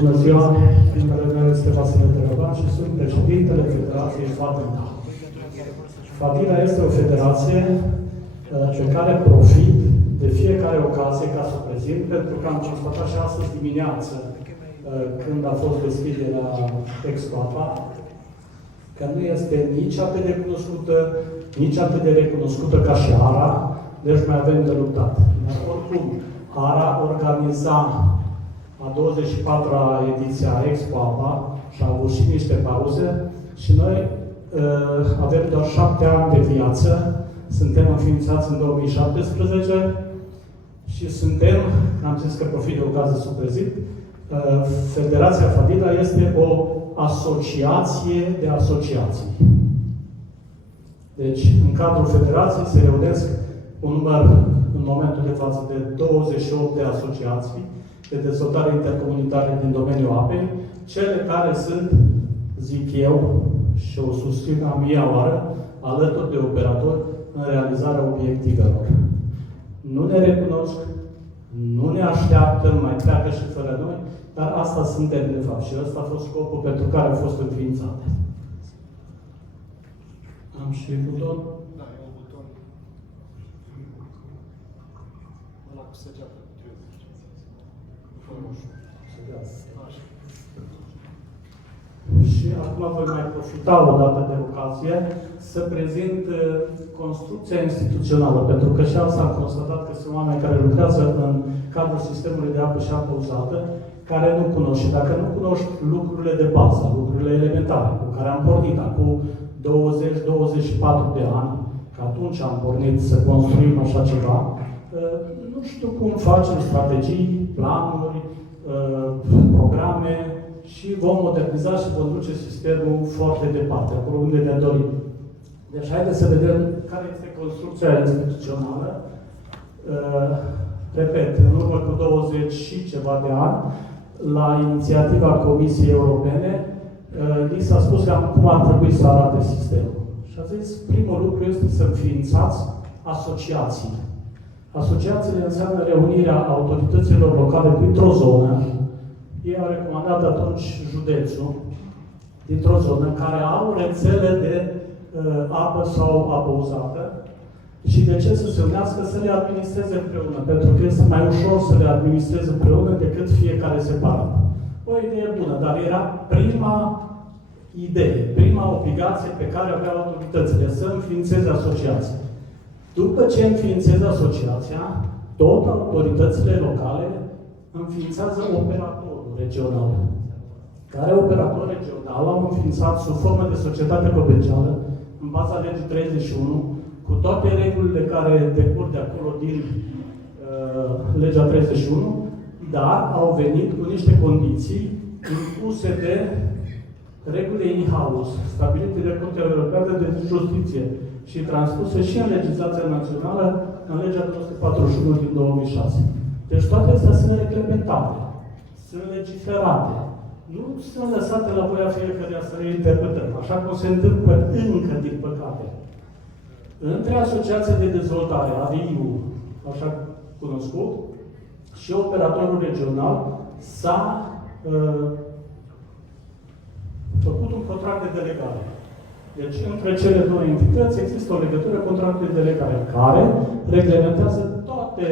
Bună ziua! Numele meu este Vasile Tărăban și sunt președintele Federației Fadila. Fadila este o federație pe care profit de fiecare ocazie ca să o prezint, pentru că am constatat și astăzi dimineață, când a fost deschiderea Expo-APA, că nu este nici atât de cunoscută, nici atât de recunoscută ca și ARA, deci mai avem de luptat. Dar oricum, ARA organiza a 24-a ediție a Expo-APA și a avut și niște pauze și noi avem doar 7 ani de viață, suntem înființați în 2017 și suntem, am zis că profit de ocazie să prezint, Federația Fadila este o asociație de asociații. Deci, în cadrul Federației se reunesc un număr, în momentul de față, de 28 de asociații de dezvoltare intercomunitară din domeniul apei, cele care sunt, zic eu, și o susțin a mia oară, alături de operatori în realizarea obiectivelor. Nu ne recunosc, nu ne așteaptă, mai pleacă și fără noi, dar asta suntem de fapt și ăsta a fost scopul pentru care a fost înființate. Am și buton? Da, e un buton. Ăla cu săgeată, cu 30. Fără roșu. Așa. Și acum voi mai profita o dată de ocazie să prezint construcția instituțională, pentru că și asta am constatat că sunt oameni care lucrează în cadrul sistemului de apă și apă uzată, care nu cunosc. Și dacă nu cunoști lucrurile de bază, lucrurile elementare, cu care am pornit acum 20-24 de ani, că atunci am pornit să construim așa ceva, nu știu cum facem strategii, planuri, programe și vom moderniza și vom duce sistemul foarte departe, acolo unde ne dorim. Deci haideți să vedem care este construcția instituțională. Repet, în urmă cu 20 și ceva de ani, la inițiativa Comisiei Europene, li s-a spus cum ar trebui să arate sistemul. Și a zis, primul lucru este să înființați asociații. Asociațiile înseamnă reunirea autorităților locale dintr-o zonă. Ei au recomandat atunci județul, dintr-o zonă, care au rețele de apă sau apă uzată. Și de ce să se unească? Să le administreze împreună. Pentru că este mai ușor să le administreze împreună decât fiecare separat. O idee bună, dar era prima idee, prima obligație pe care aveau autoritățile, să înființeze asociații. După ce înființeze asociația, tot autoritățile locale înființează operatorul regional. Care operator regional au înființat sub formă de societate comercială, în baza legii 31, cu toate regulile care decurg de acolo din legea 31, dar au venit cu niște condiții impuse de regulile in-house, stabilite de Curtea Europeană de Justiție și transpuse și în legislația națională, în legea 241 din 2006. Deci toate astea sunt reglementate, sunt legiferate. Nu sunt lăsate la voia fiecăruia să le interpretăm, așa cum se întâmplă încă, din păcate. Între Asociația de Dezvoltare, ADI-U, așa cunoscut, și operatorul regional s-a făcut un contract de delegare. Deci, între cele două entități există o legătură, contract de delegare, care reglementează toate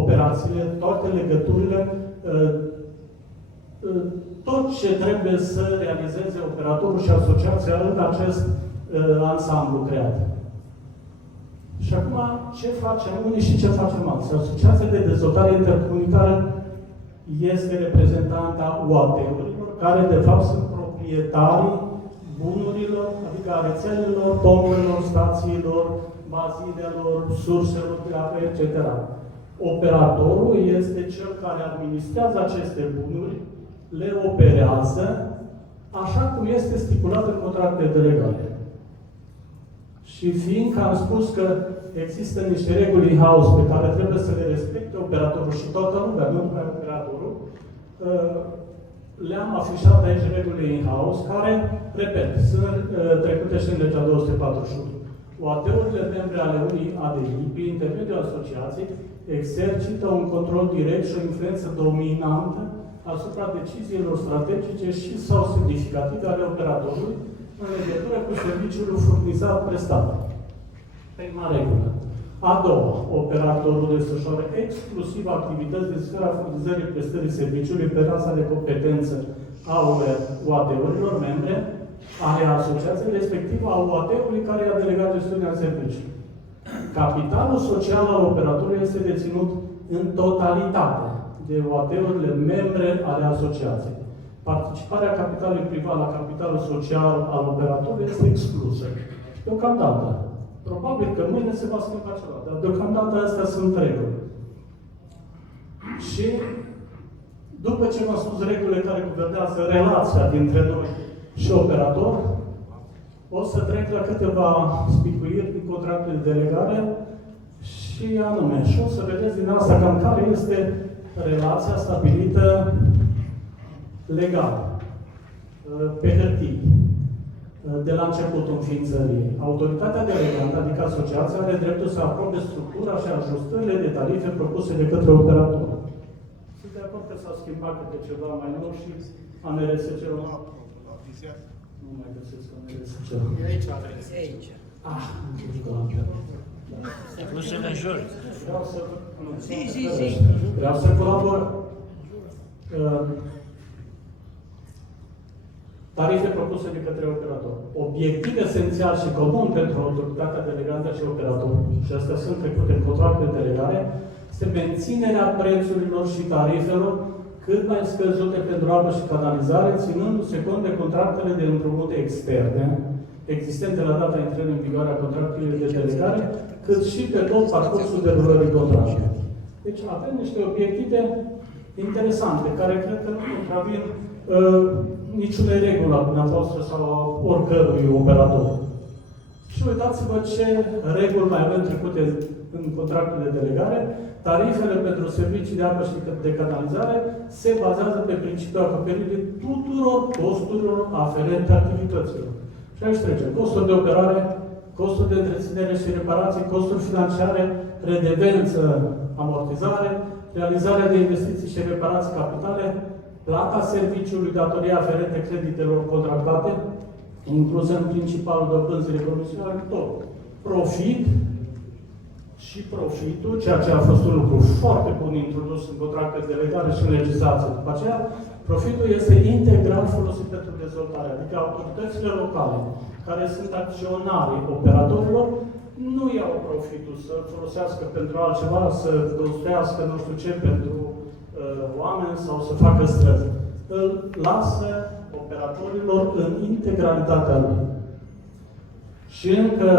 operațiile, toate legăturile, tot ce trebuie să realizeze operatorul și asociația în acest ansamblu creat. Și acum, ce facem unii și ce facem alții? Asociația de Dezvoltare Intercomunitară este reprezentanta UAT-urilor, care de fapt sunt proprietarii bunurilor, adică a rețelelor, pompelor, stațiilor, bazinelor, surselor de apă, etc. Operatorul este cel care administrează aceste bunuri, le operează, așa cum este stipulat în contract de delegare. Și fiindcă am spus că există niște reguli in-house pe care trebuie să le respecte operatorul și toată lumea, nu numai operatorul, le-am afișat aici regulile in-house, care, repet, sunt trecute și în legea 241. OAT-urile membre ale unii ADI, prin intermediul asociației, exercită un control direct și o influență dominantă asupra deciziilor strategice și sau semnificative ale operatorului în legătură cu serviciul furnizat prestat. Prima regulă. A doua, operatorul desfășoară exclusiv activități din sfera furnizării prestării serviciului pe raza de competență a UAT-urilor membre ale asociației, respectiv a UAT-ului care i-a delegat gestiunea serviciului. Capitalul social al operatorului este deținut în totalitate de UAT-urile membre ale asociației. Participarea capitalului privat la capitalul social al operatorului este exclusă. Deocamdată. Probabil că mâine se va schimba ceva, dar deocamdată astea sunt reguli. Și după ce v-am spus regulile care guvernează relația dintre noi și operator, o să trec la câteva spicuiri din contractul de delegare și anume, și o să vedeți din asta cam care este relația stabilită legal, pe hârtie, de la începutul înființării. Autoritatea delegantă, adică asociația, are dreptul să aprobe structura și ajustările de tarife propuse de către operator. Sunt de acord că s-a schimbat câte ceva mai nou și ANRS ceva. Nu mai găsesc ANRS ceva. E aici adresa. E aici. Ah, Nu se ne jur. vreau să... Zi. Vreau să colaborăm. Tarife propuse de către operator. Obiectiv esențial și comun pentru autoritatea delegantă și operator, și astea sunt trecute în contract de delegare, este menținerea prețurilor și tarifelor cât mai scăzute pentru apă și canalizare, ținându-se cont de contractele de împrumute externe existente la data intrării în vigoare a contractului de delegare, cât și pe tot parcursul derulării contractului. Deci avem niște obiective interesante, care cred că nu contravin niciunei reguli a dumneavoastră sau a oricărui operator. Și uitați-vă ce reguli mai avem trecute în contractul de delegare. Tarifele pentru servicii de apă și de canalizare se bazează pe principiul acoperirii tuturor costurilor aferente activităților. Și aici trecem costuri de operare, costuri de întreținere și reparații, costuri financiare, redevență, amortizare, realizarea de investiții și reparații capitale, plata serviciului, datoria aferente creditelor contractate, inclusă în principalul dobânzile comisionale, tot. Profit și profitul, ceea ce a fost un lucru foarte bun introdus în contracte de delegare și în legislație. După aceea, profitul este integral folosit pentru dezvoltare, adică autoritățile locale, care sunt acționarii operatorilor, nu iau profitul să folosească pentru altceva, să construiască nu știu ce pentru oameni sau să facă străzi. Îl lasă operatorilor în integralitatea lui. Și încă,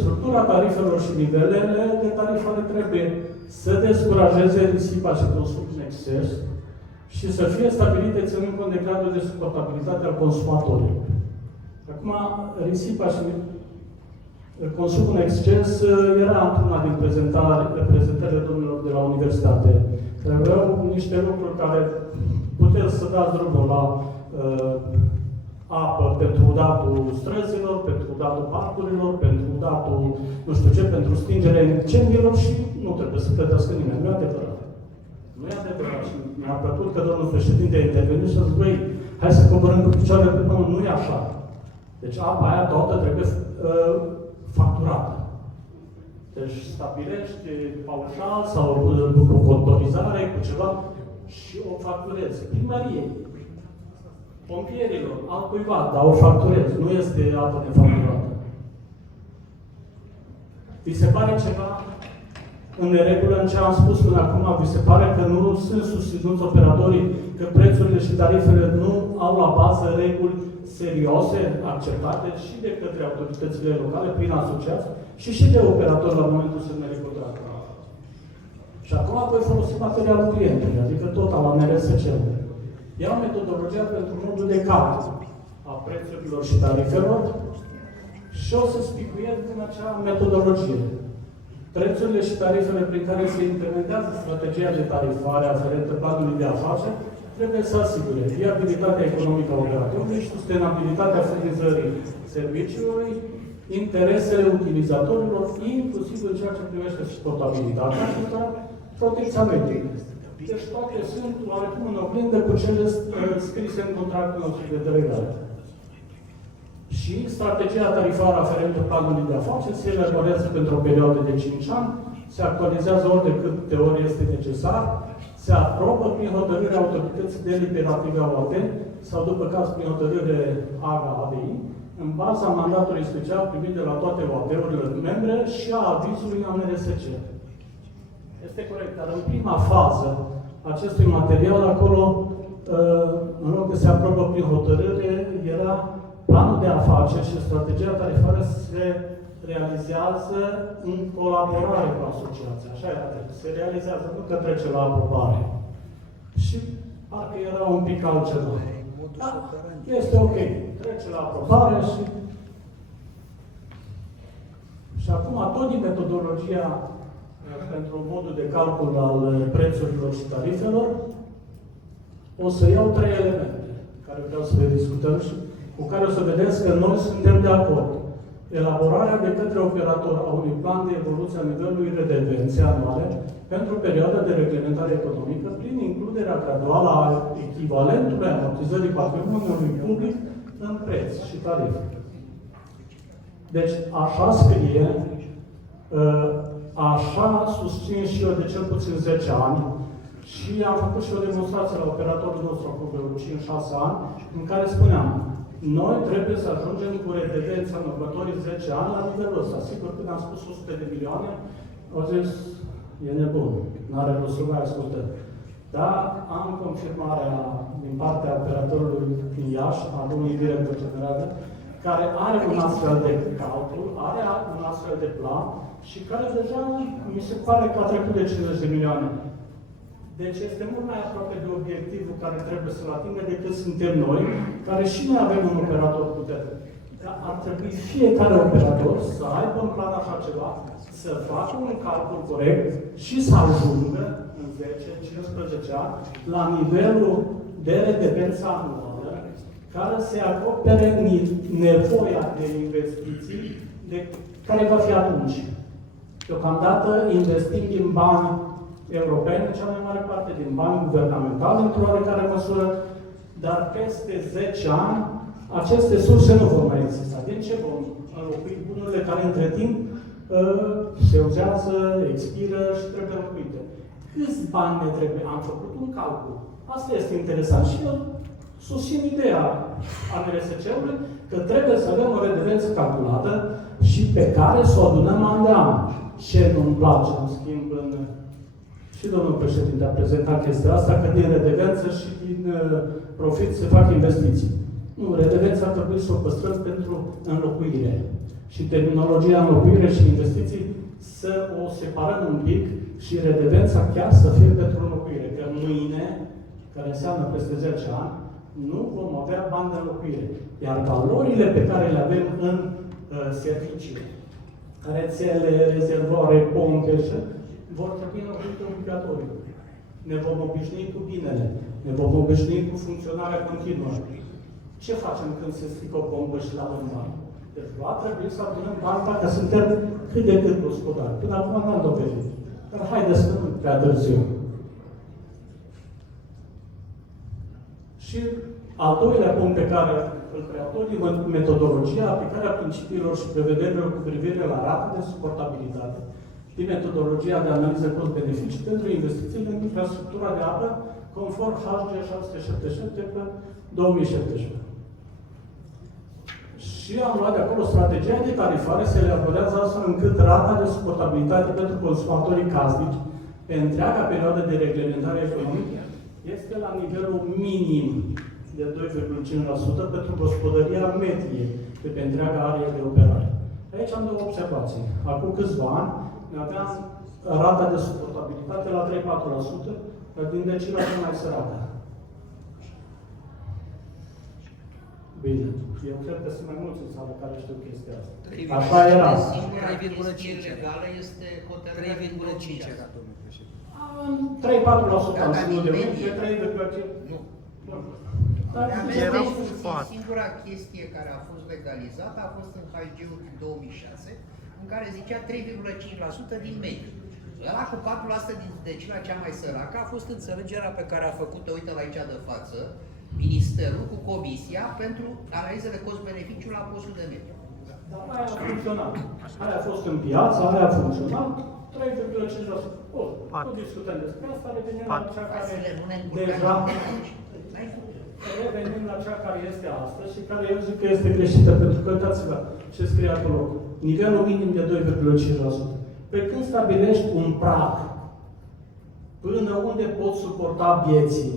structura tarifelor și nivelele de tarifare trebuie să descurajeze risipa și consumul în exces și să fie stabilite ținând cont de gradul de suportabilitate al consumatorului. Acum, risipa și consumul în exces era într-una din prezentările domnilor de la universitate. Aveau niște lucruri care puteți să dați drumul la apă pentru datul străzilor, pentru datul parcurilor, pentru datul nu știu ce, pentru stingerea incendiilor și nu trebuie să plătească nimeni. Nu e adevărat. Nu e adevărat. Și mi-a plăcut că domnul președinte a intervenit și a zis, băi, hai să coborâm cu picioarele pe pământ. Nu e așa. Deci apa aia toată trebuie facturată. Deci stabilești paușal sau cu contorizare, cu ceva și o facturezi. Primăriei, pompierilor, altcuiva, dar o facturezi. Nu este apă nefacturată. Vi se pare ceva în neregulă în ce am spus până acum? Vi se pare că nu sunt susținuți operatorii, că prețurile și tarifele nu au la bază reguli serioase, acceptate și de către autoritățile locale, prin asociații, și de operatori la momentul semnării contractului. Și acum voi folosi materialul clientului, adică tot la NRSC. Iau metodologia pentru modul de calcul a prețurilor și tarifelor și o să spicuiesc în acea metodologie. Prețurile și tarifele prin care se implementează strategia de tarifare aferentă planului de afaceri trebuie să asigure viabilitatea economică a operatorului și sustenabilitatea furnizării serviciului, interesele utilizatorilor, inclusiv în ceea ce privește suportabilitatea și protecția mediului. Deci toate sunt oarecum în oglindă cu cele scrise în contractul nostru de delegare. Și strategia tarifară aferentă planului de afaceri se elaborează pentru o perioadă de 5 ani, se actualizează ori de câte ori este necesar, se aprobă prin hotărârea autorității deliberative a OAT sau, după caz, prin hotărâre AGA-ADI, în baza mandatului special primit de la toate OAT-urile membre și a avizului ANRSC. Este corect, dar în prima fază acestui material, acolo, în loc de se aprobă prin hotărâre, era planul de afaceri și strategia tarifară se realizează în colaborare cu asociația. Așa era, se realizează, nu că trece la aprobare. Și parcă era un pic altceva. Da, este ok. Trece la aprobare și acum tot din metodologia pentru modul de calcul al prețurilor și tarifelor, o să iau 3 elemente care vreau să le discutăm și cu care o să vedeți că noi suntem de acord. Elaborarea de către operator a unui plan de evoluție a nivelului redevențe anuale pentru perioada de reglementare economică prin includerea graduală a echivalentului amortizării patrimoniului public în preț și tarif. Deci, așa scrie, așa susțin și eu de cel puțin 10 ani și am făcut și o demonstrație la operatorul nostru acum de 5-6 ani, în care spuneam, noi trebuie să ajungem cu redevență în următorii 10 ani la nivelul ăsta. Sigur, când am spus 100 de milioane, au zis, e nebun, n-are rost să mai ascultă. Dar am confirmarea din partea operatorului din Iași, a domnului director general, care are un astfel de calcul, are un astfel de plan și care deja mi se pare că a trecut de 50 de milioane. Deci este mult mai aproape de obiectivul care trebuie să-l atingă decât suntem noi, care și noi avem un operator puternic. Dar ar trebui fiecare operator să aibă în plan așa ceva, să facă un calcul corect și să ajungă în 10-15 ani la nivelul de redevență anuală, care se acopere nevoia de investiții de care va fi atunci. Deocamdată investim din bani europeni, cea mai mare parte din bani guvernamentali, într-o oarecare măsură, dar peste 10 ani aceste surse nu vor mai exista. Din ce vom înlocui bunurile care între timp se uzează, expiră și trebuie înlocuite? Câți bani ne trebuie? Am făcut un calcul. Asta este interesant. Și eu susțin ideea ANRSC-ului că trebuie să avem o redevență calculată și pe care să o adunăm an de an. Ce nu-mi place, în schimb, și domnul președinte a prezentat chestia asta, că din redevență și din profit se fac investiții. Nu, redevența ar trebui să o păstrăm pentru înlocuire. Și terminologia înlocuire și investiții să o separăm un pic și redevența chiar să fie pentru înlocuire. Că mâine, care înseamnă peste 10 ani, nu vom avea bani de înlocuire. Iar valorile pe care le avem în servicii, rețele, rezervoare, pompe și vor trebui înlocuite obligatoriu. Ne vom obișnui cu binele, ne vom obișnui cu funcționarea continuă. Ce facem când se strică o pompă și la bani? Deci va trebui să adunăm bani dacă suntem cât de cât gospodari. Până acum n-am dovedit. Dar haideți să nu prea târziu. Și al doilea punct pe care îl preia tot e metodologia, aplicarea principiilor și prevederilor cu privire la rata de suportabilitate din metodologia de analiză cost-beneficii pentru investițiile în infrastructura de apă, conform HG 677 pe 2017. Și am luat de acolo strategia de tarifare, se elaborează astfel încât rata de suportabilitate pentru consumatorii casnici pe întreaga perioadă de reglementare economică este la nivelul minim de 2,5% pentru gospodăria medie de pe întreaga area de operare. Aici am două observații. Acum câțiva ani ne aveam rata de suportabilitate la 3-4%, dar din decilă mai săracă. Bine. Eu cred că sunt mai mulți în sală care știu chestia asta. Așa era. Singura chestie legală este hotărârea 3,5 era, domnule președinte. 3-4% am spus de mult, de 3,5%. Nu. Era Singura chestie care a fost legalizată a fost în HG-ul din 2006, în care zicea 3,5% din mediu. Ăla cu 4% din decima cea mai săracă a fost înțelegerea pe care a făcut-o, uite la aici de față, Ministerul cu Comisia pentru analiză de cost-beneficiu la postul de mediu. Dar aia a funcționat. Aia a fost în piață, aia a funcționat, 3,5%. Nu discutăm despre asta, revenim la cea care deja... Revenim la cea care este astăzi și care eu zic că este greșită, pentru că uitați-vă ce scrie acolo. Nivelul minim de 2,5%. Pe când stabilești un prag până unde poți suporta vieții,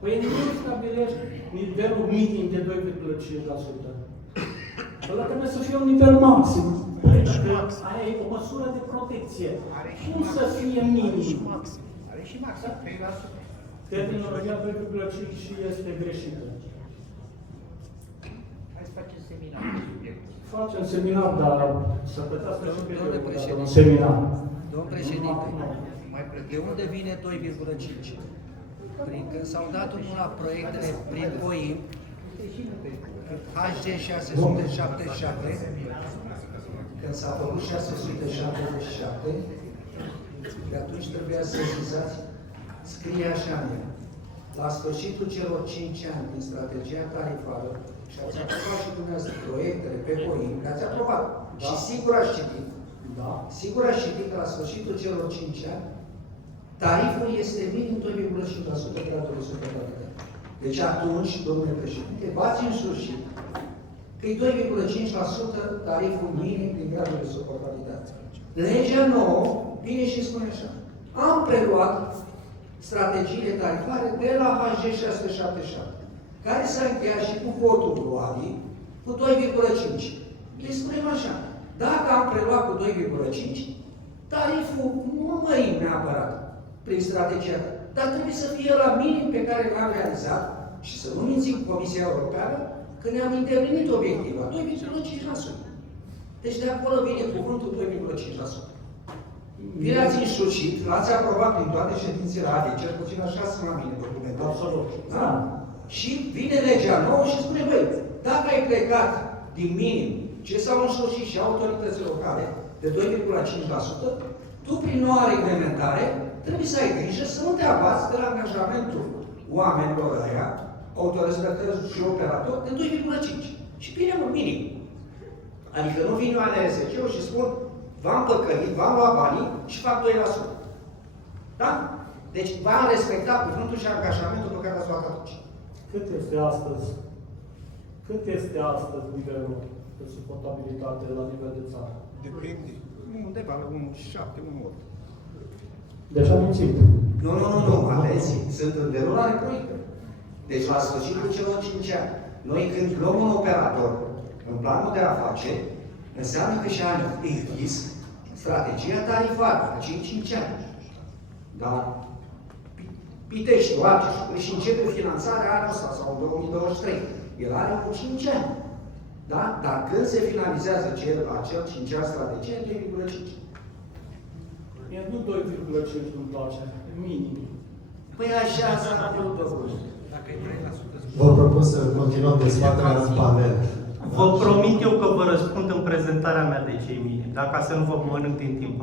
păi nu stabilești nivelul minim de 2,5%. Ăla trebuie să fie un nivel maxim. Aia e o măsură de protecție. Cum să fie minim? Are și maxim, 3%. Terminologia 2,5 și este greșită. Hai să facem seminar. Facem seminar, dar să plătească și pe Domnule președinte. un seminar. Domnul președinte, de unde vine 2,5? Prin când s-au dat la proiectele prin COIM, HG 677, când s-a făcut 677, de atunci trebuia să zizați, scrie așa, la sfârșitul celor 5 ani din strategia tarifară, și ați aprobat și dumneavoastră proiectele pe COIM, le ați aprobat. Da. Și sigur ați citit, sigur ați citit că la sfârșitul celor 5 ani, tariful este minim 2,5% gradul de suportabilitate. Deci atunci, domnule președinte, v-ați însușit că e 2,5% tariful minim din gradul de suportabilitate. Legea nouă vine și spune așa. Am preluat strategiile tarifare de la HG 677, care s-a încheiat și cu votul probabil cu 2,5. Deci spunem așa, dacă am preluat cu 2,5, tariful nu mărim neapărat prin strategia, dar trebuie să fie la minim pe care l-am realizat și să nu mințim Comisia Europeană că ne-am îndeplinit obiectivul, 2,5%. Deci de acolo vine cuvântul 2,5%. Vi l-ați însușit, l-ați aprobat prin toate ședințele ADI, cel puțin așa sunt la mine documente. Absolut. Da? Și vine legea nouă și spune, băi, dacă ai plecat din minim ce s-au însușit și autoritățile locale de 2,5%, tu prin noua reglementare trebuie să ai grijă să nu te abați de la angajamentul oamenilor aia, autorități și operatori, de 2,5. Și bine mult minim. Adică nu vine ANRSC-ul și spun, v-am păcălit, v-am luat banii și fac 2%. Da? Deci v-am respectat cuvântul și angajamentul pe care l-ați luat atunci. Cât este astăzi? Cât este astăzi nivelul de suportabilitate la nivel de țară? Depinde. Undeva la 1,7, 1,8. Deci am mințit. Nu, atenție, sunt în derulare proiecte. Deci la sfârșitul celor 5 ani, noi când luăm un operator în planul de afaceri, înseamnă că și-a închis strategia tarifară, acei 5 ani. Da? Pitești, Argeș, și începe finanțarea anul ăsta sau în 2023. El are cu 5 ani. Da? Dar când se finalizează acel 5 ani strategie, 2,5. Mie nu 2,5 nu-mi place, minim. Păi așa s-a făcut. Dacă e 3%. Vă propun să continuăm dezbaterea în panel. Vă promit eu că vă răspund în prezentarea mea de cei minim, dacă să nu vă mănânc din timp.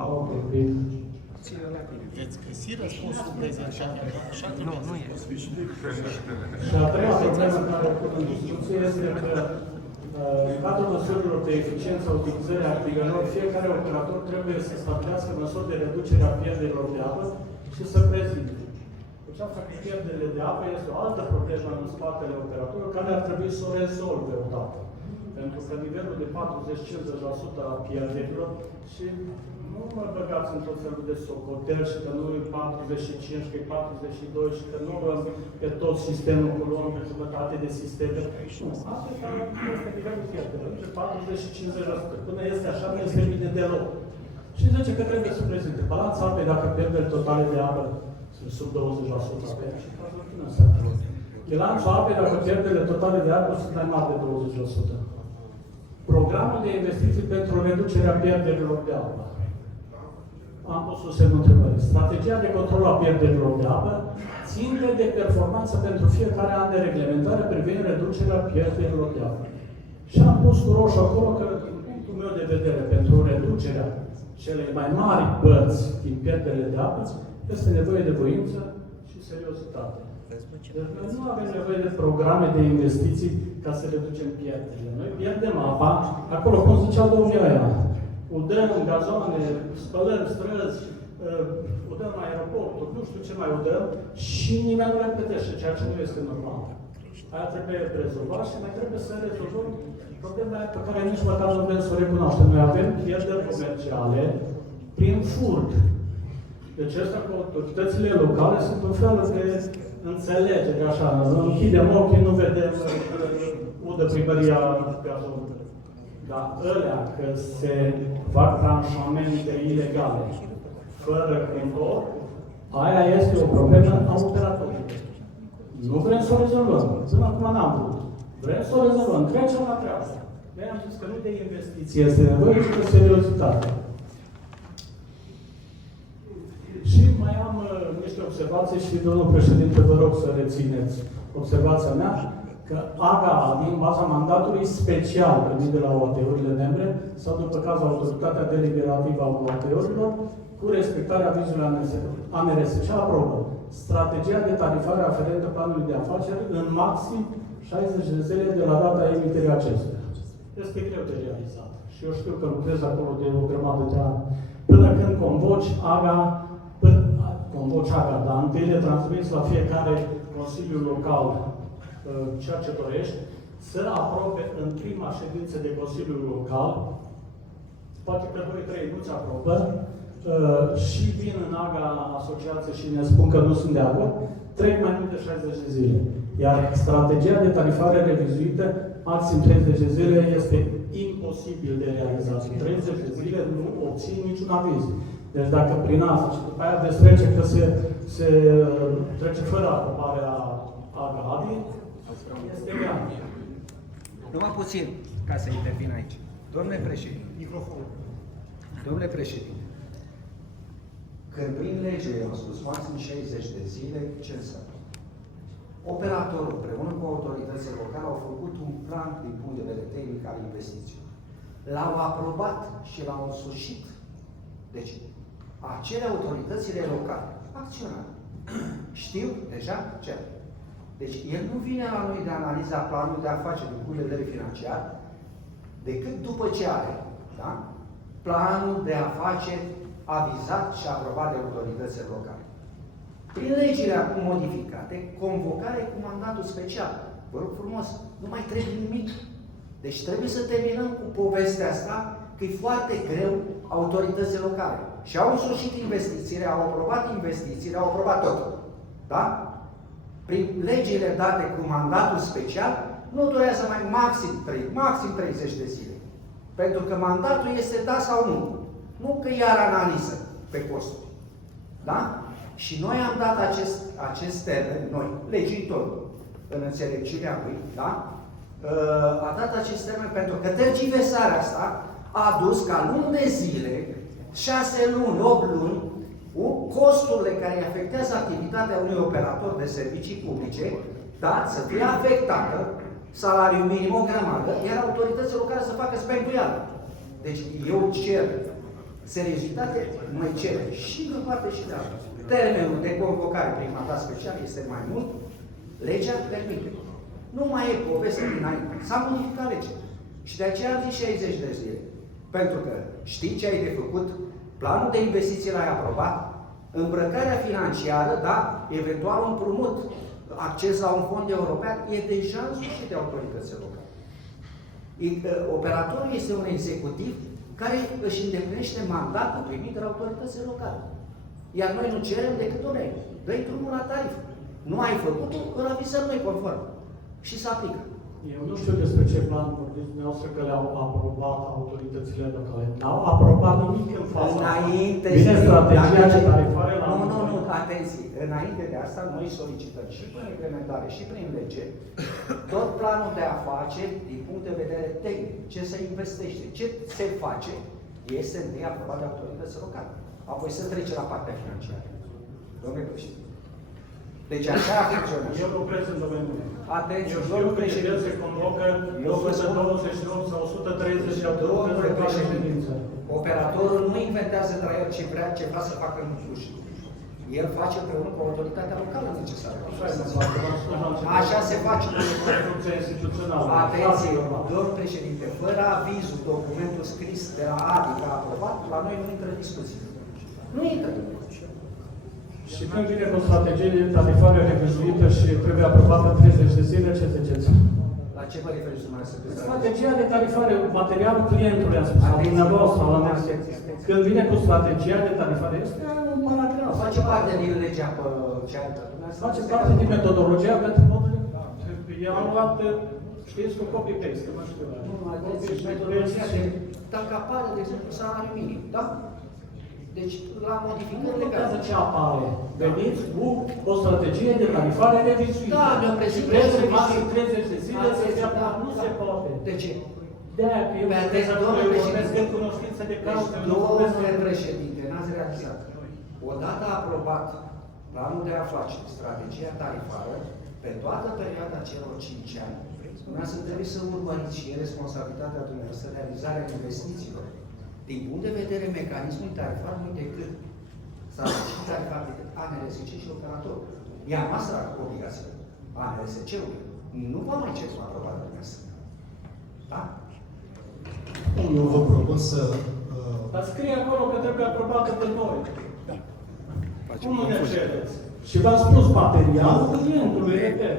Veți găsi răspunsul prezentarea. Nu e. Și a treia problemă care o pun în discuție este că în cadrul măsurilor de eficiență a utilizării activelor, fiecare operator trebuie să stabilească măsuri de reducere a pierderilor de apă și să prezinte. Deci asta cu pierderile de apă este o altă problemă în spatele operatorului care ar trebui să o rezolve odată. Pentru că nivelul de 40-50% a pierderilor și nu mă băgați în tot felul de socotel și că nu e 45, că e 42 și că nu luăm pe tot sistemul cu luăm pe jumătate de sisteme. Nu, asta este nivelul pierderilor, între 40 și 50%. Până este așa, nu este bine deloc. Și zice că trebuie să prezinte balanța apei dacă pierderi totale de apă sunt sub 20%. Și cazul finanțat. Bilanțul apei dacă pierderile totale de apă sunt mai mari de 20%. Programul de investiții pentru reducerea pierderilor de apă. Am pus o semnul întrebării. Strategia de control a pierderilor de apă ține de performanță pentru fiecare an de reglementare privind reducerea pierderilor de apă. Și am pus cu roșu acolo că, din punctul meu de vedere, pentru reducerea cele mai mari părți din pierderile de apă, este nevoie de voință și seriozitate. Deci noi nu avem nevoie de programe de investiții ca să reducem pierderile. Noi pierdem apa, acolo, cum zicea domnul Ioia, udăm gazoane, spălăm străzi, udăm aeroporturi, nu știu ce mai udăm și nimeni nu repetește, ceea ce nu este normal. Aia trebuie rezolvat și mai trebuie să rezolvăm problema aia pe care nici măcar nu vrem să o recunoaștem. Noi avem pierderi comerciale prin furt. Deci astea cu autoritățile locale sunt un fel de înțelegere, așa, închidem ochii, nu vedem udă primăria gazonului. Dar ălea că se fac tranșamente ilegale, fără control, aia este o problemă a operatorului. Nu vrem să o rezolvăm. Până acum n-am vrut. Vrem să o rezolvăm. Trecem la treabă. Noi am zis că nu de investiție este nevoie, ci de seriozitate. Și mai am niște observații și, domnul președinte, vă rog să rețineți observația mea, că AGA, din baza mandatului special primit de la OAT-urile membre, sau după caz autoritatea deliberativă a OAT-urilor, cu respectarea avizului ANRS, ce aprobă strategia de tarifare aferentă planului de afaceri în maxim 60 de zile de la data emiterii acestuia. Este greu de realizat. Și eu știu că lucrez acolo de o grămadă de ani. Până când convoci AGA, dar întâi le transmiți la fiecare Consiliu Local ceea ce dorești, să aprobe în prima ședință de Consiliu Local, poate că 2-3 nu-ți aprobă, și vin în AGA asociație și ne spun că nu sunt de acord, trec mai mult de 60 de zile. Iar strategia de tarifare revizuită, maxim 30 de zile, este imposibil de realizat. 30 de zile nu obțin niciun aviz. Deci dacă prin asta și după aia veți trece că se trece fără aprobarea AGA-ului, este ea. Numai puțin, ca să intervin aici. Domnule președinte. Microfonul. Domnule președinte. Când prin lege am spus maxim 60 de zile, ce înseamnă? Operatorul, împreună cu autoritățile locale, au făcut un plan din punct de vedere tehnic al investiției. L-au aprobat și l-au însușit. Deci, acele autoritățile locale, acționare, știu deja ce. Deci, el nu vine la noi de analiza planului de afaceri din punct de vedere financiar, decât după ce are, da? Planul de afaceri avizat și aprobat de autoritățile locale. Prin legile acum modificate, convocare cu mandatul special. Vă rog frumos, nu mai trebuie nimic. Deci trebuie să terminăm cu povestea asta, că e foarte greu autoritățile locale. Și au însușit investițiile, au aprobat investițiile, au aprobat totul. Da? Prin legile date cu mandatul special, nu durează mai maxim 30 de zile. Pentru că mandatul este da sau nu. Nu că iar analiză pe costuri. Da? Și noi am dat acest termen, noi, legiuitorul, în înțelepciunea lui, da? A dat acest termen pentru că tergiversarea asta a dus ca luni de zile, 6 luni, 8 luni, costurile care îi afectează activitatea unui operator de servicii publice, da? Să fie afectată, salariul minim o grămadă, iar autoritățile locale să facă spectuială. Deci eu cer seriozitate, noi cerem și de o parte și de altă. Termenul de convocare prin mandat special este mai mult, legea permite. Nu mai e poveste dinainte. S-a modificat legea. Și de aceea am zis 60 de zile. Pentru că știi ce ai de făcut, planul de investiții l-ai aprobat, îmbrăcarea financiară, da, eventual un împrumut, acces la un fond european, e deja însușit de autoritățile locale. Operatorul este un executiv care își îndeplinește mandatul primit de la autoritățile locale. Iar noi nu cerem decât dă-i drumul la tarif. Nu ai făcut-o, îl avizăm noi conform. Și se aplică. Eu nu știu despre ce plan vorbiți dumneavoastră că le-au aprobat autoritățile locale. N-au aprobat nimic în fața. Înainte Vine strategia de tarifare la... Nu, atenție. Înainte de asta, noi solicităm și prin implementare și prin lege tot planul de afaceri din punct de vedere tehnic. Ce se investește, ce se face, este întâi aprobat de autoritățile locale. Apoi să trece la partea financiară. Domnule președinte. Deci așa funcționează. Eu lucrez în domeniul. Atenție, Eu știu domnul că președinte. se convocă Eu vă 128 sau 130 de autorități Domnule de președinte, ședință. operatorul nu inventează traier ce vrea ceva să facă în sluși. El face împreună cu autoritatea locală necesară. Așa se face. Construcția instituțională. Atenție, domnul președinte, fără avizul, documentul scris de la ADI ca aprobat, la noi nu intră discuție. Nu intră. Și când vine cu strategie tarifare revizuită și trebuie aprobată în 30 de zile, ce ziceți? La ce vă referiți dumneavoastră? Strategia de tarifare, materialul clientului, am spus, sau dumneavoastră, la mea. Când vine cu strategia de tarifare, este un paragraf. Face parte din legea pe cealaltă. Face parte din metodologia pentru modul. Eu am luat, știți, cu copy-paste, nu știu. Nu, atenție, metodologia de dacă apare, de exemplu, salariul minim, da? Deci, la modificările care... Contează ce apare. Veniți cu o strategie de tarifare revizuită. Da, domnul președinte. Trebuie maxim 30 de zile să se aprobe. Nu se poate. De ce? De-aia că eu vorbesc în cunoștință de cauză. Domnule președinte, n-ați realizat. Odată aprobat planul de afaceri, strategia tarifară, pe toată perioada celor 5 ani, dumneavoastră trebuie să urmăriți și e responsabilitatea dumneavoastră realizarea investițiilor. Din punct de vedere mecanismului tarifar, nu decât strategii tarifar decât ANRSC și operatorul. Iar noastră obligație, ANRSC-ului, nu va mai cer aprobarea dumneavoastră. Da? Eu vă propun să... Dar scrie acolo că trebuie aprobată de noi. Cum nu ne cereți? Și v-am spus materialul clientului, repet.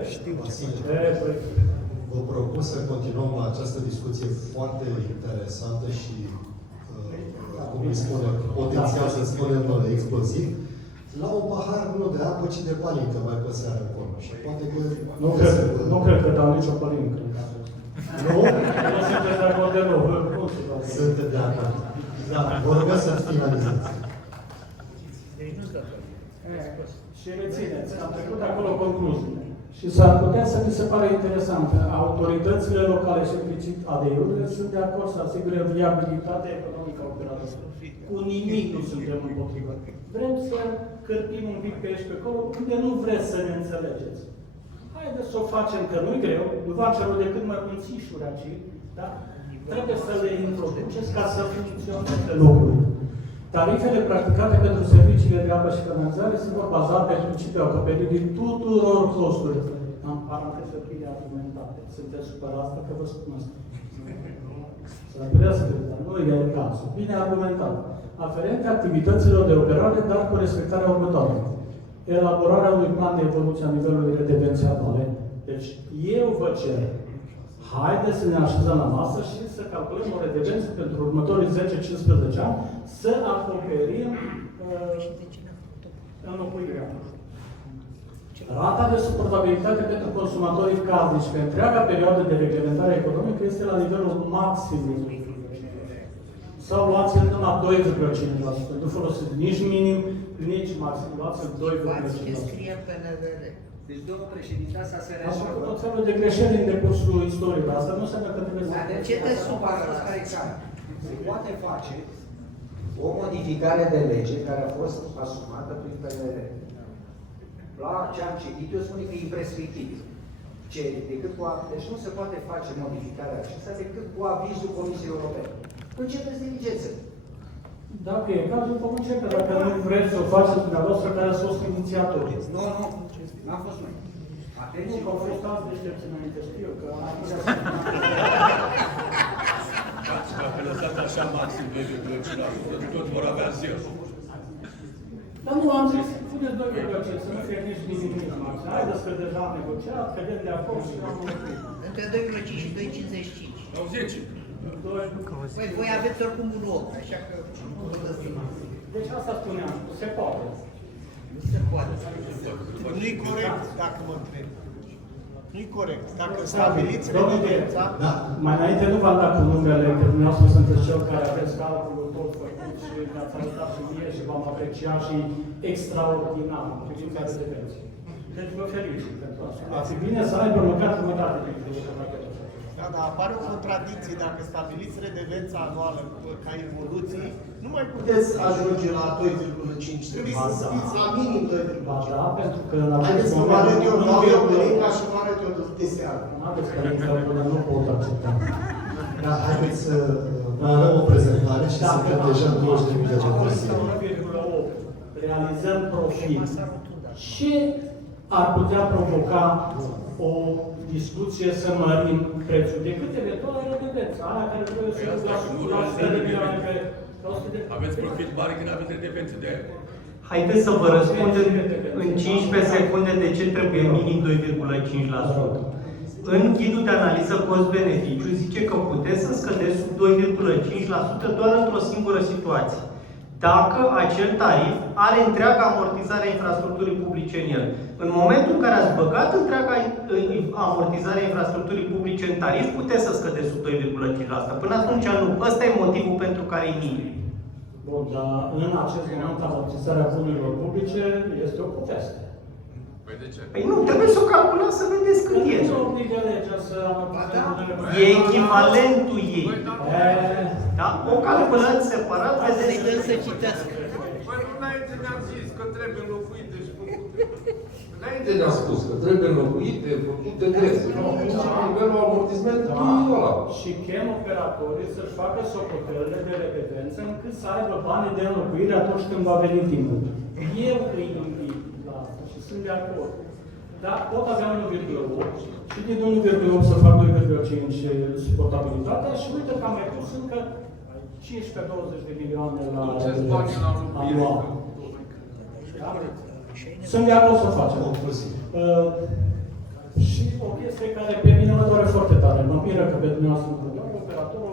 Vă propun să continuăm această discuție foarte interesantă și, cum îi spune, potențial să spunem exploziv, la un pahar nu de apă, ci de palincă mai pe seară acolo. Și poate că... Nu cred că dau nicio palincă. Nu? Nu sunteți de acord deloc. Sunt de acord. Da, vă rugăm să finalizați. Și rețineți, am trecut acolo concluziile. Și s-ar putea să mi se pare interesant că autoritățile locale și implicit ADI-urile sunt de acord să asigure viabilitatea economică a operatorului. Cu nimic nu suntem împotrivă. Vrem să cărpim un pic pe aici pe acolo, unde nu vreți să ne înțelegeți. Haideți să o facem, că nu-i greu, nu v-am cerut decât mărunțișuri aici, da? Trebuie să le introduceți ca să funcționeze lucrurile. Tarifele practicate pentru serviciile de apă și canalizare se vor baza pe principiul acoperirii tuturor costurilor. Am paranteză bine argumentate. Sunteți supărați că vă spun asta. S-ar putea să credeți, dar nu e cazul. Bine argumentat. Aferente activităților de operare, dar cu respectarea următoarelor. Elaborarea unui plan de evoluție a nivelului redevenței anuale. Deci, eu vă cer, haideți să ne așezăm la masă și să calculăm o redevență pentru următorii 10-15 ani, să acoperim înlocuirea. Rata de suportabilitate pentru consumatorii casnici pe întreaga perioadă de reglementare economică este la nivelul maxim. Sau luați-l la 2,5%. Nu folosiți nici minim, nici maxim. Luați-l 2,5%. Ce scrie în PNRR? Deci, domnul președinte, asta se Am făcut rezolvă. tot felul de greșeli în decursul istoriei. Asta nu înseamnă că trebuie să... Ce te supără? Se poate face o modificare de lege care a fost asumată prin PNRR. La ce am citit, eu spun că e imprescriptibil. Deci nu se poate face modificarea aceasta decât cu avizul Comisiei Europene. Începeți diligență. Dacă e cazul, vom începe. Dacă nu vreți să o faceți dumneavoastră care ați fost inițiatorii. Nu, n-am fost noi. Atenție, Nu, că au fost alți deștepți înainte, știu că am putea să... Dacă lăsați așa maxim 2,5%, tot vor avea 0. Dar nu, am zis, puneți 2,5, să nu fie nici nici maxim. Haideți că deja am negociat, cădem de acord și am înlocuit. Între 2,5 și 2,55. Au 10. Păi, voi aveți oricum un 8, așa că... Deci asta spuneam, se poate. Nu se poate. Nu-i corect, dacă mă întreb. Nu-i corect. Dacă stabiliți Domnul redevența... Da. Mai înainte nu v-am dat cu numele, că dumneavoastră sunteți cel care aveți calculul tot făcut și ne-ați arătat și mie și v-am apreciat și extraordinar în privința redevenței. Deci vă felicit pentru asta. Ar fi bine să aibă măcar jumătate din Da, dar apare o contradicție dacă stabiliți redevența anuală ca evoluții, nu mai puteți ajunge la 2,5, trebuie să fiți la minim 2,5. Ba da, pentru că în acest Haideți să vă arăt eu la ca și vă arăt eu de seară. Nu aveți calculator, nu pot accepta. Da, haideți să avem o prezentare și suntem deja în 20 de minute. Dacă să 1,8 realizăm profit, ce ar putea provoca o discuție să mărim prețul? Decât eventual redevența, aia care trebuie să duc la 100 de milioane pe 100 de... Aveți profit mare când aveți redevențe de aia. Haideți să vă răspundem în 15 secunde de ce trebuie minim 2,5%. În ghidul de analiză cost-beneficiu zice că puteți să scădeți sub 2,5% doar într-o singură situație. Dacă acel tarif are întreaga amortizare a infrastructurii publice în el. În momentul în care ați băgat întreaga amortizare a infrastructurii publice în tarif, puteți să scădeți sub 2,5%. Până atunci nu. Ăsta e motivul pentru care e minim. Bun, dar în acest moment amortizarea bunurilor publice este o poveste. Păi de ce? Păi nu, trebuie să o calculați să vedeți cât e. Nu obligă legea să amortizăm bunurile publice. E echivalentul ei. Da? O calculați separat, Asta îi vedeți. dă să citească. Păi nu înainte ne-am zis că trebuie înlocuite și făcute. Înainte ne-am spus că trebuie înlocuite, făcute grese. Nivelul amortismentului e ăla. Și chem operatorii să-și facă socotelele de redevență încât să aibă bani de înlocuire atunci când va veni timpul. Eu îi invit la asta și sunt de acord. Dar pot avea 1,8 și din 1,8 să fac 2,5 suportabilitatea și uite că am mai pus încă 15-20 de milioane la anual. Da? Sunt de acord să o facem. Și o chestie care pe mine mă doare foarte tare. Mă miră că pe dumneavoastră nu doar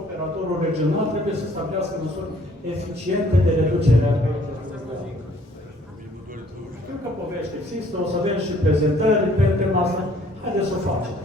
operatorul regional trebuie să stabilească măsuri eficiente de reducere a știu că povești există, o să avem și prezentări pe tema asta. Haideți să o facem.